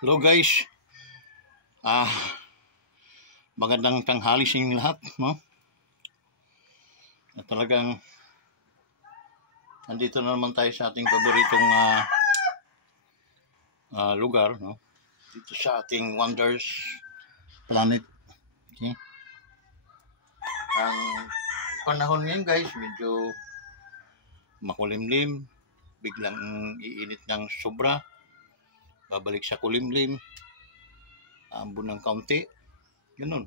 Hello guys, ah, magandang tanghali sa inyong lahat, no? At talagang nandito na naman tayo sa ating paboritong lugar, no? Dito sa ating Wonders Planet. Okay? Ang panahon ngayon guys, medyo makulimlim, biglang iinit ng sobra, babalik sa kulimlim, ambon ng kaunti, ganun.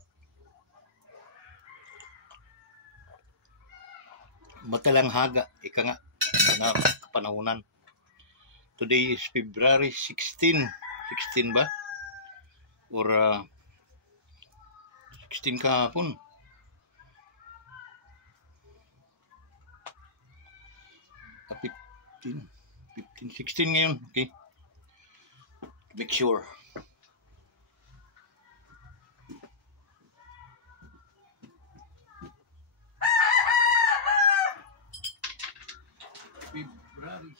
Matalang haga, ika nga, na kapanahunan. Today is February 16 ba? Or 16 kahapon. Ah, 16 ngayon, okay? Make sure. February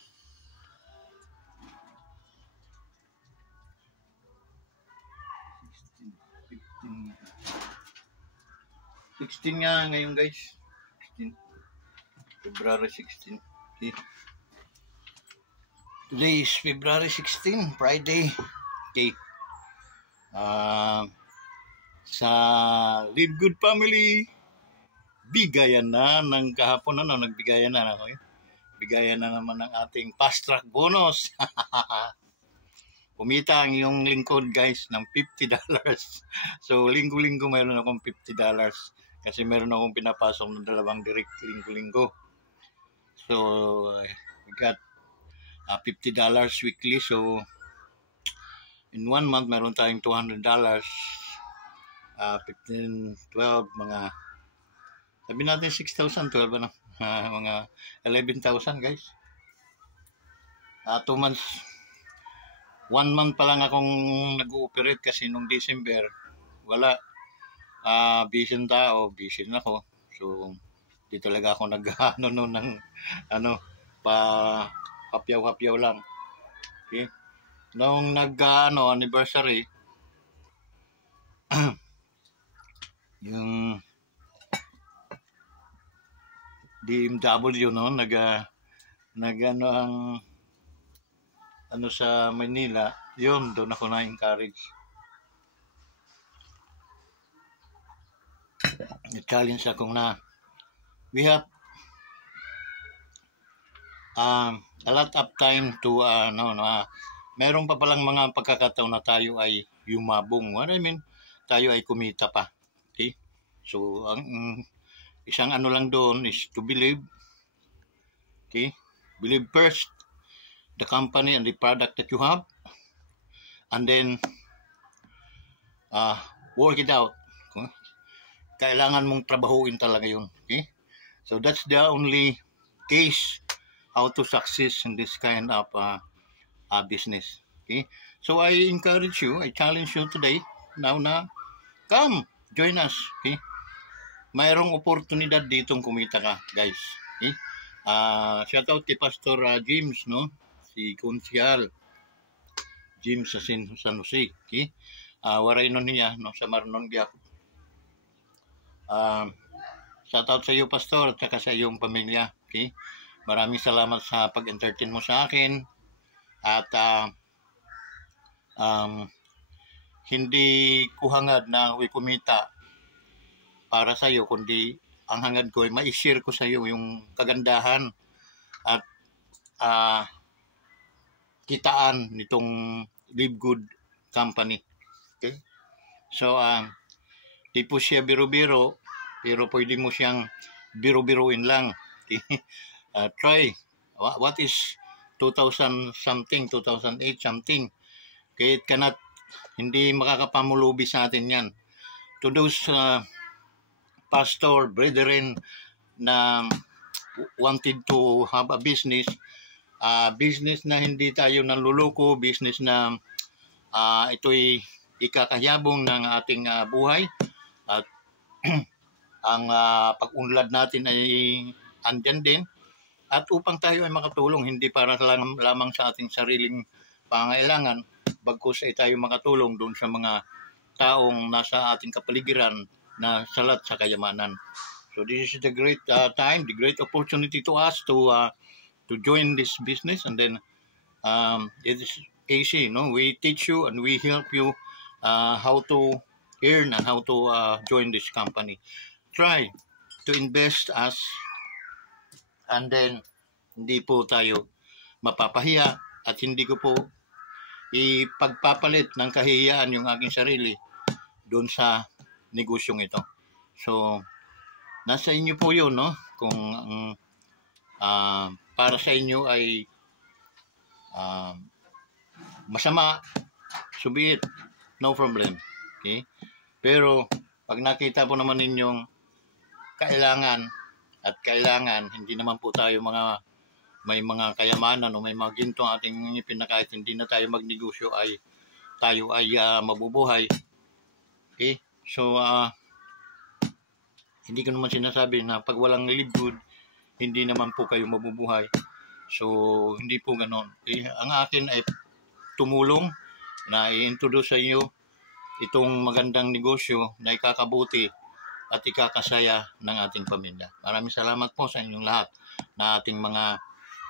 16 nga ngayon guys. 16. February 16. Okay. Today is February 16, Friday. Okay. Sa Live Good Family, bigayan na ng kahapon, nagbigayan na ako. Bigayan na naman ng ating fast track bonus. Kumita ang iyong lingkod guys ng $50. So linggo-linggo mayroon akong $50 kasi meron akong pinapasok ng 2 direct linggo-linggo. So we got $50 weekly. So in 1 month meron tayong $200. 15, 12, mga sabi natin 6,000, 12 ano? Mga 11,000 guys. 2 months, 1 month pa lang akong nag-ooperate kasi nung December wala, busy na tao, busy na ako. So di talaga ako nag-ano ng pa hapyaw-hapyaw lang. Okay? Nung anniversary yung DMW ang sa Manila, yun doon ako na-encourage. Challenge akong we have a lot of time to meron pa palang mga pagkakataon na tayo ay yumabong. What I mean, tayo ay kumita pa. Okay? So ang isang lang doon is to believe. Okay? Believe first the company and the product that you have, and then work it out. Okay? Kailangan mong trabahuin talaga yun. Okay? So that's the only case how to success in this kind of business. Okay? So I encourage you, I challenge you today, now na come, join us. Okay? Mayroong oportunidad ditong kumita ka, guys. Okay? Shout out kay Pastor James, no? Si Konsyal James sa San Jose. Okay? Waray nun niya, no? Sa Marnon Giap. Shout out sa iyo, Pastor, at saka sa iyong pamilya. Okay? Maraming salamat sa pag-entertain mo sa akin. At hindi ko hangad na ako'y kumita para sa iyo, kundi ang hangad ko ay ma-share ko sa iyo yung kagandahan at kitaan nitong Live Good Company. Okay? So, di po siya biro-biro, pero pwede mo siyang biro-biroin lang. Okay? Try. What is 2000 something, 2008 something? Okay, it cannot, hindi makakapamulubi sa atin yan. To those pastor, brethren na wanted to have a business na hindi tayo nanluloko, business na ito'y ikakayabong ng ating buhay at ang pag-unlad natin ay andyan din at upang tayo ay makatulong, hindi para lamang sa ating sariling pangailangan, bagkus ay tayo makatulong doon sa mga taong nasa ating kapaligiran na salat sa kayamanan. So this is the great time, the great opportunity to us to join this business, and then it is easy, no? We teach you and we help you how to earn and how to join this company. Try to invest us, and then hindi po tayo mapapahiya at hindi ko po ipagpapalit ng kahiyaan yung aking sarili doon sa negosyong ito. So, nasa inyo po yun, no? Kung para sa inyo ay masama, so be it, no problem. Okay? Pero, pag nakita po naman ninyong kailangan, hindi naman po tayo may mga kayamanan o may mga ginto ang ating ngipin na kahit hindi na tayo magnegosyo ay tayo ay mabubuhay. Okay? So, hindi ko naman sinasabi na pag walang livelihood, hindi naman po kayo mabubuhay. So, hindi po ganon. Okay? Ang akin ay tumulong na i-introduce sa inyo itong magandang negosyo na ikakabuti at ikakasaya ng ating pamilya. Maraming salamat po sa inyong lahat na ating mga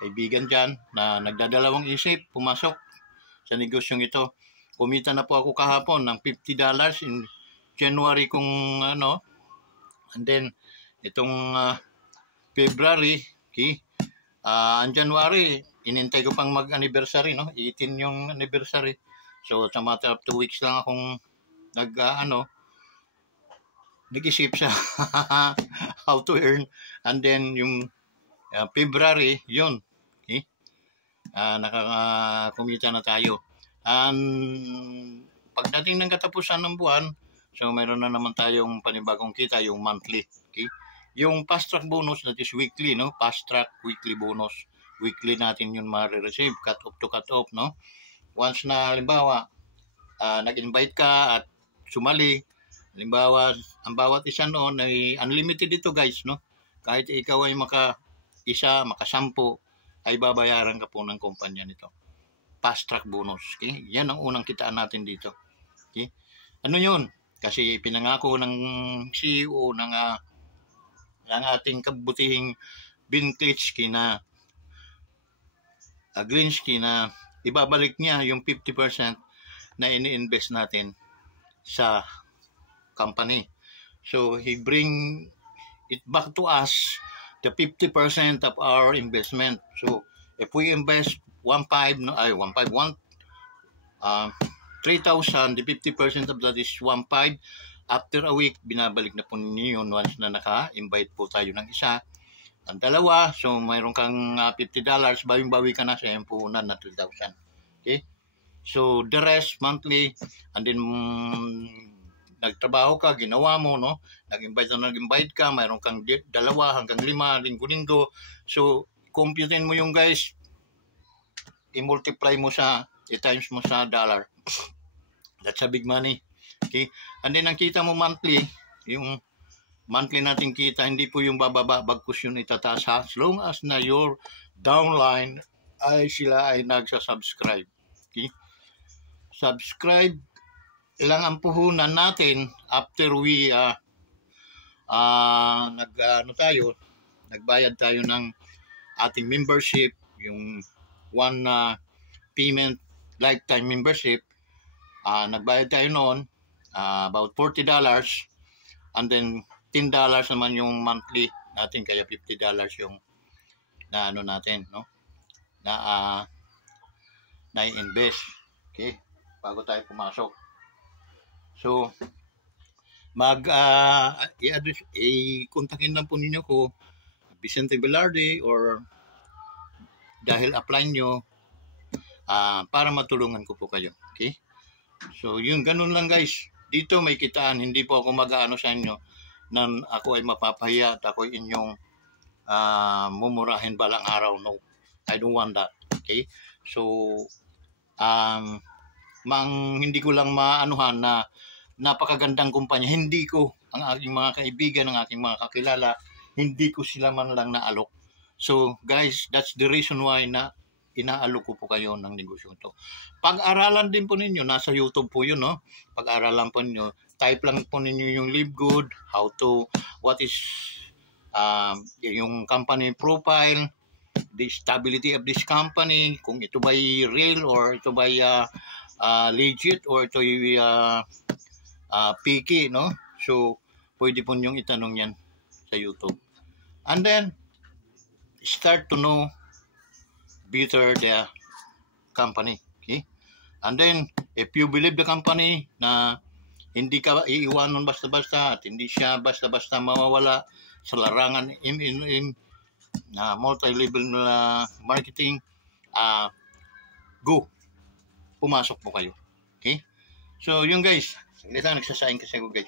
kaibigan dyan na nagdadalawang isip, pumasok sa negosyong ito. Kumita na po ako kahapon ng $50 in January kung ano. And then, itong February, okay, ang January, inintay ko pang mag-anniversary, no? 18 yung anniversary. So, sa matter of 2 weeks lang akong nag-isip sa how to earn. And then, yung February, yun. Okay? Nakakumita na tayo. And pagdating ng katapusan ng buwan, so mayroon na naman tayong panibagong kita, yung monthly. Okay? Yung fast track bonus, that is weekly, no? Fast track weekly bonus. Weekly natin yun ma-receive, cut off to cut off, no? Once na, halimbawa, nag-invite ka at sumali, halimbawa, ang bawat isa noon ay unlimited ito, guys, no? Kahit ikaw ay maka-isa, maka-10, ay babayaran ka po ng kumpanya nito. Fast track bonus, okay? Yan ang unang kitaan natin dito. Okay? Ano yun? Kasi pinangako ng CEO ng ating kabutihing Binklitsky na Greensky na ibabalik niya yung 50% na ini-invest natin sa company. So, he bring it back to us, the 50% of our investment. So, if we invest 3,000, the 50% of that is 1,500. After a week, binabalik na po ninyo yun once na naka-invite po tayo ng isa. Ang dalawa, so mayroon kang $50, bawing-bawi ka na sa puhunan na 3,000. Okay? So, the rest, monthly, and then nagtrabaho ka, ginawa mo, no? Nag-invite ka, mayroon kang 2 hanggang 5, linggo-linggo. So, computein mo yung guys, i-multiply mo i-times mo sa dollar. That's a big money. Okay? And then, ang kita mo monthly, yung monthly natin kita, hindi po yung bababa, bagkus yun itataas, as long as na your downline sila ay nagsasubscribe. Okay? Subscribe lang ang puhunan natin after we nagbayad tayo ng ating membership, yung one payment lifetime membership. Nagbayad tayo noon about $40, and then $10 naman yung monthly natin, kaya $50 yung na natin, no? Na invest. Okay? Bago tayo pumasok. So, i-kontakin lang po ninyo ko, Vicente Velarde, or dahil apply nyo para matulungan ko po kayo. Okay? So, yun, ganun lang guys. Dito may kitaan, hindi po ako mag-aano sa inyo na ako ay mapapahiya at ako ay inyong mumurahin balang araw. No, I don't want that. Okay? So, hindi ko lang maanuhan na napakagandang kumpanya. Hindi ko, ang aking mga kaibigan, ang aking mga kakilala, hindi ko sila man lang naalok. So, guys, that's the reason why na inaalok ko po kayo ng negosyo to. Pag-aralan din po ninyo, nasa YouTube po yun, no? Pag-aralan po ninyo, type lang po ninyo yung Live Good, what is yung company profile, the stability of this company, kung ito ba'y real or ito ba'y legit or ito ay picky, no? So, pwede po nyong itanong yan sa YouTube. And then, start to know better the company. Okay? And then, if you believe the company na hindi ka iiwanan basta-basta at hindi siya basta-basta mawawala sa larangan na multi-level na marketing, go. Pumasok po kayo. Okay? So, yun guys. Saglit lang, nagsasaing kasi ako guys.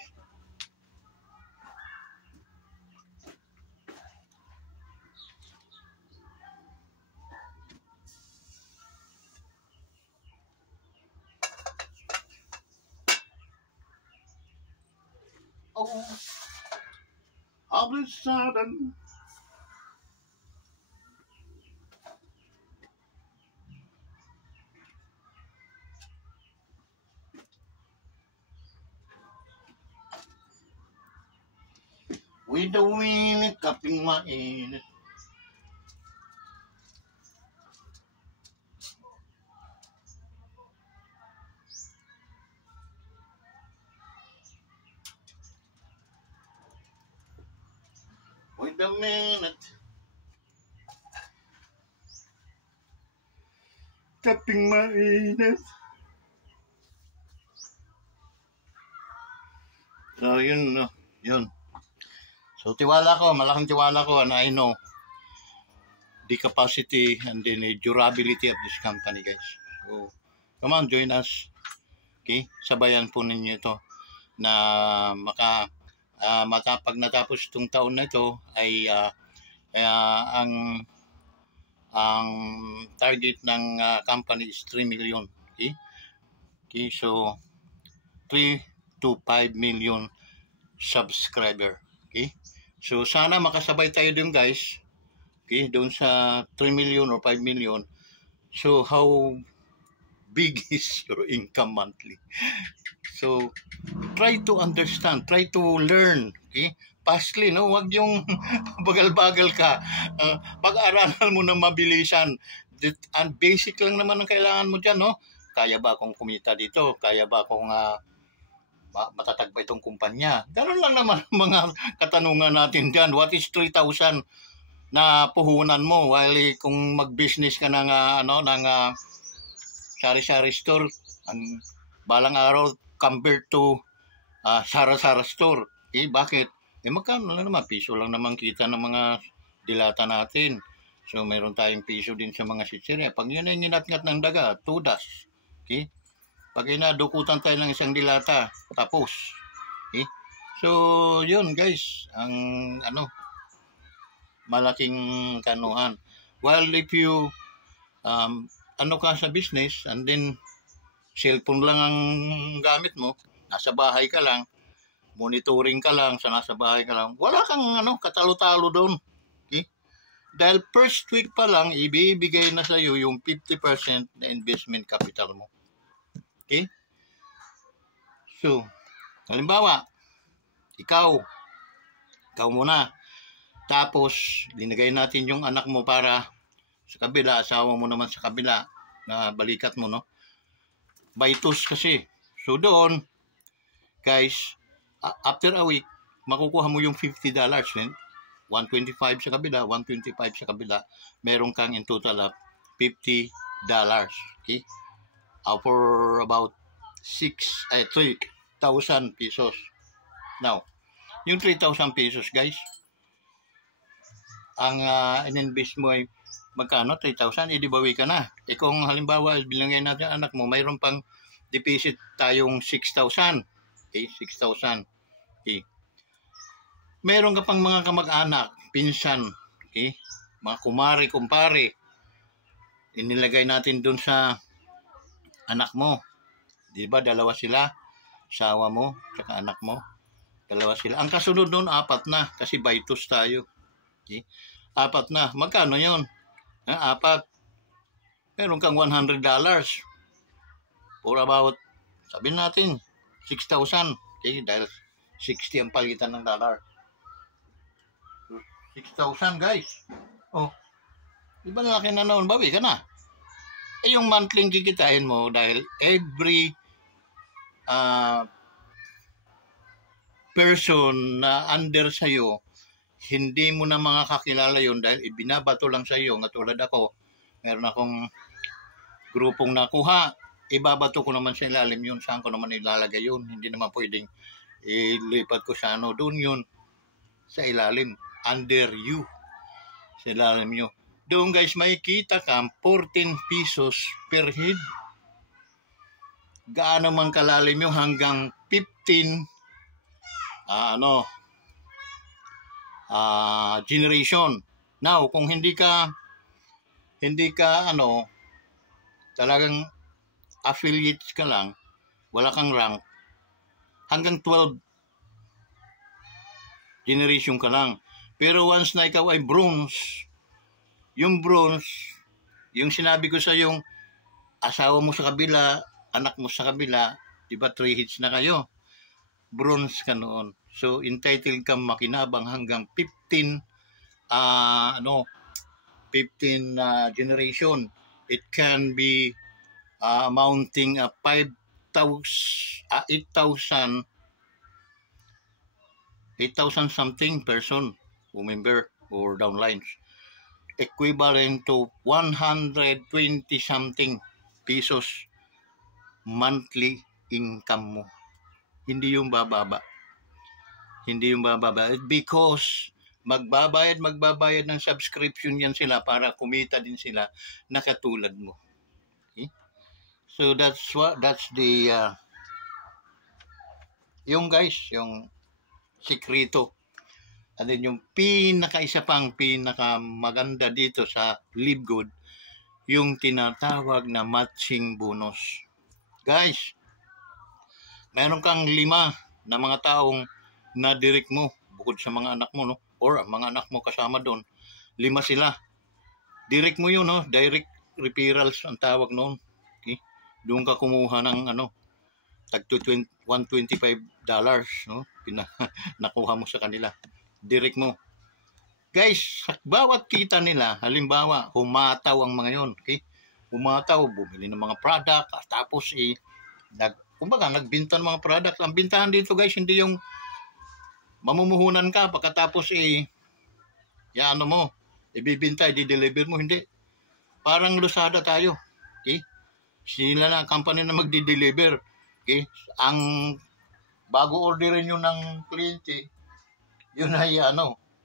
Oh, all of a sudden, with the wind cupping my ear, wait a minute, cupping my ear. So, yun, no, yun. So, malaking tiwala ko, and I know the capacity and the durability of this company, guys. So, come on, join us. Okay? Sabayan po ninyo ito na pag natapos itong taon na ito ay ang target ng company is 3 million. Okay? Okay, so 3 to 5 million subscriber. Okay? So sana makasabay tayo dun guys. Okay, doon sa 3 million or 5 million. So how big is your income monthly? So try to understand, try to learn. Okay? Fastly, no? Huwag yung bagal-bagal ka. Pag-aralan mo ng mabilisan. And basic lang naman ang kailangan mo dyan, no? Kaya ba akong kumita dito? Kaya ba akong matatag ba itong kumpanya? Ganun lang naman mga katanungan natin dyan. What is 3,000 na puhunan mo? While kung mag-business ka ng sari-sari store, balang araw compared to sara-sara store. Eh, bakit? Eh, magkano lang naman? Piso lang naman kita ng mga dilata natin. So, meron tayong piso din sa mga sitsirya. Pag yun ay ninatngat ng daga, 2 das. Okay? Pag inadukutan tayo ng isang dilata, tapos. Okay? So, yun guys, ang malaking kanuhan. Well, if you ka sa business and then cellphone lang ang gamit mo, nasa bahay ka lang, monitoring ka lang, sa nasa bahay ka lang, wala kang katalo-talo doon. Okay? Dahil first week pa lang, ibibigay na sa iyo yung 50% na investment capital mo. Okay? So, halimbawa, ikaw muna. Tapos, linagay natin yung anak mo para sa kabila, asawa mo naman sa kabila, na balikat mo, no? Baitos kasi. So, doon, guys, after a week, makukuha mo yung $50. 125 sa kabila, 125 sa kabila. Meron kang in total of $50. Okay? For about 3,000 pesos. Now, yung 3,000 pesos, guys, ang in-invest mo ay magkano? 3,000, idibawi ka na. Eh kung halimbawa, bilangin natin anak mo, mayroon pang deposit tayong 6,000. Okay, 6,000. Okay. Meron ka pang mga kamag-anak, pinsan, okay? Mga kumare, kumpare. Inilagay natin dun sa anak mo. Di ba, dalawa sila? Asawa mo, saka anak mo. Dalawa sila. Ang kasunod nun, 4 na. Kasi baitos tayo. Okay? 4 na. Magkano yun? 4. meron kang $100 for about, sabihin natin, 6,000. Okay, dahil 60 ang palitan ng dollar. 6,000 guys. Oh, di ba laki na noon? Bawi ka na. Eh yung monthly kikitain mo dahil every person na under sa'yo, hindi mo na mga kakilala yun dahil ibinabato lang sa'yo. Katulad ako, meron akong grupong nakuha, ibabato ko naman sa ilalim yun. Saan ko naman ilalagay yun? Hindi naman pwedeng ilipat ko sa ano. Doon yun, sa ilalim. Under you. Sa ilalim nyo. Doon guys, may kita ka 14 pesos per head. Gaano man kalalim yung hanggang 15 generation. Now, kung hindi ka talagang affiliates ka lang, wala kang rank, hanggang 12 generation ka lang. Pero once na ikaw ay bronze, yung bronze, yung sinabi ko sa yung asawa mo sa kabila, anak mo sa kabila, di ba 3 heads na kayo? Bronze ka noon. So, entitled ka makinabang hanggang 15 generation. It can be amounting 8,000 something person who member or downlines. Equivalent to 120 something pesos monthly income mo. Hindi yung bababa. Hindi yung bababa. Because magbabayad ng subscription yan sila para kumita din sila na katulad mo. Okay? So that's the yung guys, yung sikreto. And then yung pinaka-isa pang pinaka-maganda dito sa Live Good, yung tinatawag na matching bonus. Guys, meron kang 5 na mga taong na-direct mo, bukod sa mga anak mo, no? Or mga anak mo kasama doon, 5 sila. Direct mo yun, no? Direct referrals ang tawag noon. Okay? Doon ka kumuha ng tag $125, no? Nakuha mo sa kanila. Direct mo. Guys, bawat kita nila, halimbawa, humataw ang mga yon, okay? Humataw, bumili ng mga product, tapos nagbinta ng mga product. Ang bintahan dito guys, hindi yung mamumuhunan ka, pagkatapos ibibinta, i-deliver mo, hindi. Parang Lazada tayo, okay? Sila na, company na magdi-deliver, okay? Ang bago orderin nyo ng kliyente, yun ay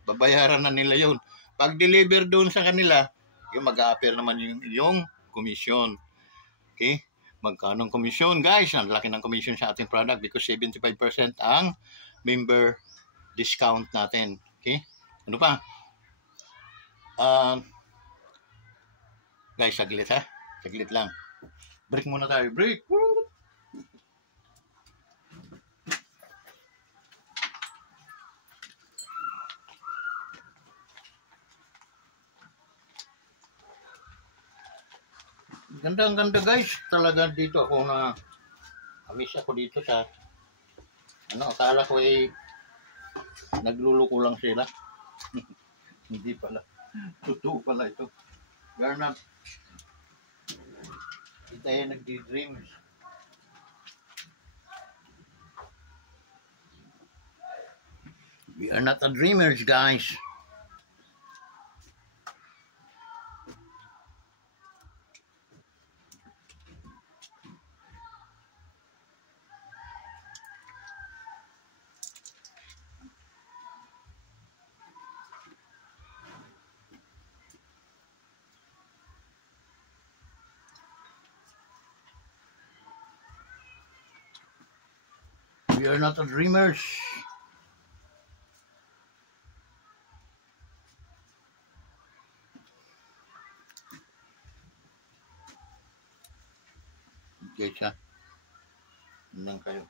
babayaran na nila yun. Pag deliver doon sa kanila, yung mag-a-appear naman yung commission. Okay? Magkano ang commission? Guys, ang laki ng commission sa ating product because 75% ang member discount natin. Okay? Ano pa? Guys, saglit ha? Saglit lang. Break muna tayo. Break! Ganda guys. Talaga dito ako na amis ako dito sa akala ko nagluluko lang sila. Hindi pala. Totoo pala ito. We are not hindi tayo nagdi-dreams. We are not a dreamers guys. We are not a dreamers. Okay siya. Nang kayo.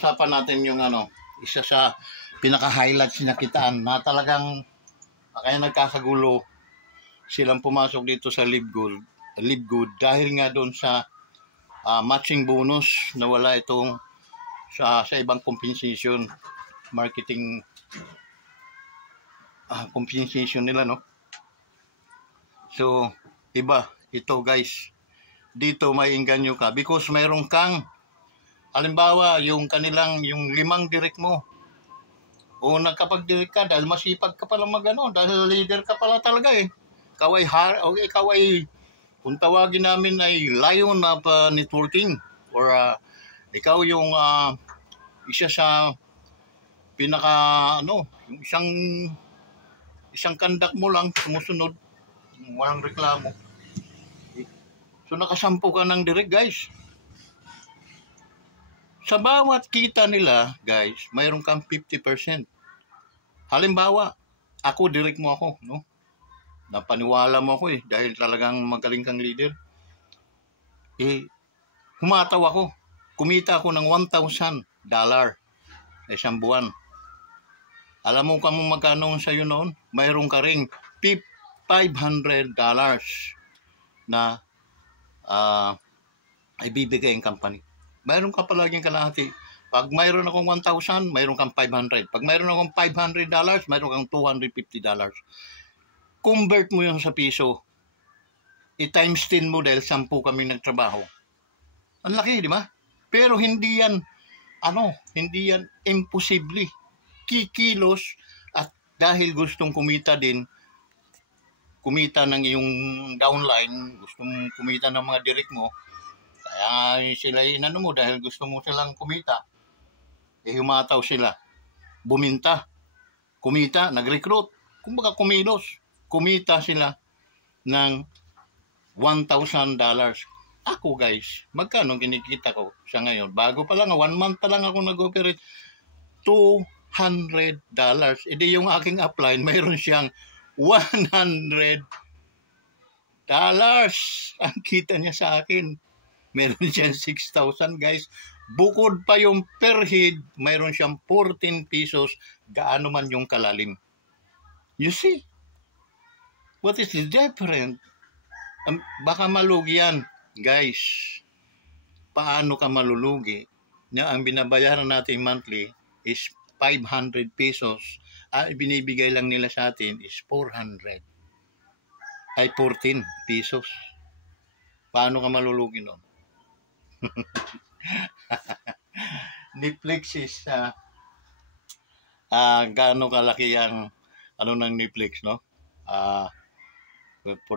pag-usapan natin yung isa sa pinaka-highlights na kitaan na talagang kaya nagkakagulo silang pumasok dito sa Live Good dahil nga doon sa matching bonus na wala itong sa ibang compensation marketing compensation nila, no? So iba ito, guys. Dito may inganyo ka because mayroon kang halimbawa yung yung 5 direct mo o nagkapag-direct ka dahil masipag ka pala dahil leader ka pala talaga ikaw ay kung tawagin namin ay lion of networking or ikaw yung isa sa pinaka yung isang kandak mo lang sumusunod, walang reklamo. So nakasampu ka ng direct, guys. Sa bawat kita nila, guys, mayroon kang 50%. Halimbawa, ako direct mo ako, no? Napaniwala mo ako dahil talagang magaling kang leader. Humataw ako. Kumita ako ng $1,000 sa isang buwan. Alam mo kung magkano sa'yo noon? Mayroon ka ring $500 na ibibigay ang company. Mayroon ka palaging kalahati. Pag mayroon akong 1,000, mayroon kang 500. Pag mayroon akong $500, mayroon kang $250. Convert mo yun sa piso. I-times 10 mo dahil 10 kami nagtrabaho. Ang laki, di ba? Pero hindi yan imposible. Kikilos at dahil gustong kumita ng iyong downline, gustong kumita ng mga direct mo, kaya sila mo dahil gusto mo silang kumita, humataw sila, buminta, kumita, nag-recruit, kumbaga kumita sila ng $1,000. Ako, guys, magkano kinikita ko sa ngayon? Bago pa lang, 1 month pa lang ako nag-operate, $200. Edi yung aking upline, mayroon siyang $100. Ang kita niya sa akin. Meron siyang 6,000, guys. Bukod pa yung per head, mayroon siyang 14 pesos, gaano man yung kalalim. You see? What is the difference? Baka malugi yan, guys. Paano ka malulugi? Na ang binabayaran natin monthly is 500 pesos. Binibigay lang nila sa atin is 400. Ay 14 pesos. Paano ka malulugi nun? Netflix is gaano kalaki ang ng Netflix, no? For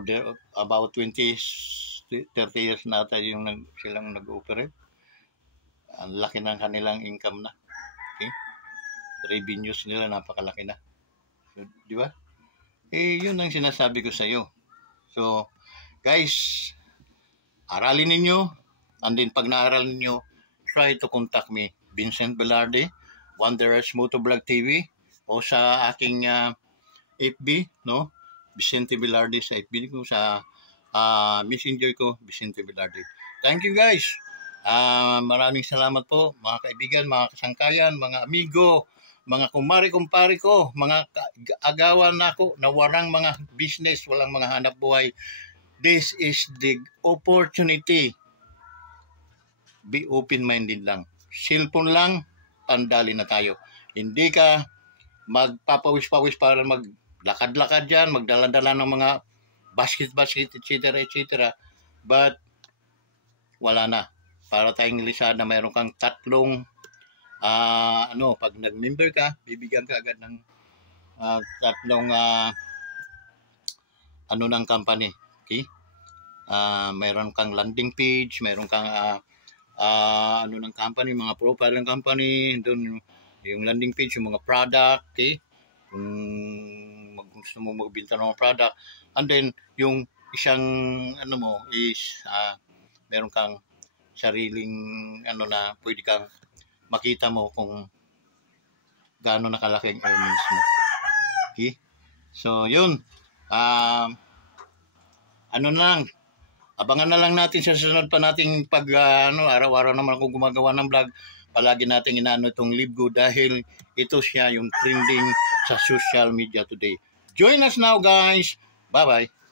about 20-30 years nata yung silang nag-operate. Ang laki ng kanilang income na. Okay? Revenues nila napakalaki na. So, di ba? Yun ang sinasabi ko sa iyo. So, guys, aralin ninyo. And then pag naaral ninyo, try to contact me, Vincent Velarde, Wanderers Motovlog TV, o sa aking FB, no? Vicente Velarde sa FB ko, sa messenger ko, Vicente Velarde. Thank you, guys. Maraming salamat po, mga kaibigan, mga kasangkayan, mga amigo, mga kumpare ko, mga agawan nako na warang mga business, walang mga hanap buhay. This is the opportunity. Be open-minded lang. Cellphone lang, tandali na tayo. Hindi ka magpapawis-pawis para maglakad-lakad dyan, magdala-dala ng mga basket, etc. But, wala na. Para tayong lisada, mayroon kang 3 pag nag-member ka, bibigyan ka agad ng 3 ng company. Okay? Mayroon kang landing page, mayroon kang ng company, mga profile ng company, doon yung landing page, yung mga product, okay? Kung gusto mo magbenta ng mga product, and then yung isang is meron kang sariling na pwede kang makita mo kung gaano nakalaki ang earnings mo. Okay? So, yun. Abangan na lang natin sa susunod pa nating pag araw-araw naman akong gumagawa ng vlog. Palagi nating inaano itong Libgo dahil ito siya yung trending sa social media today. Join us now guys. Bye-bye.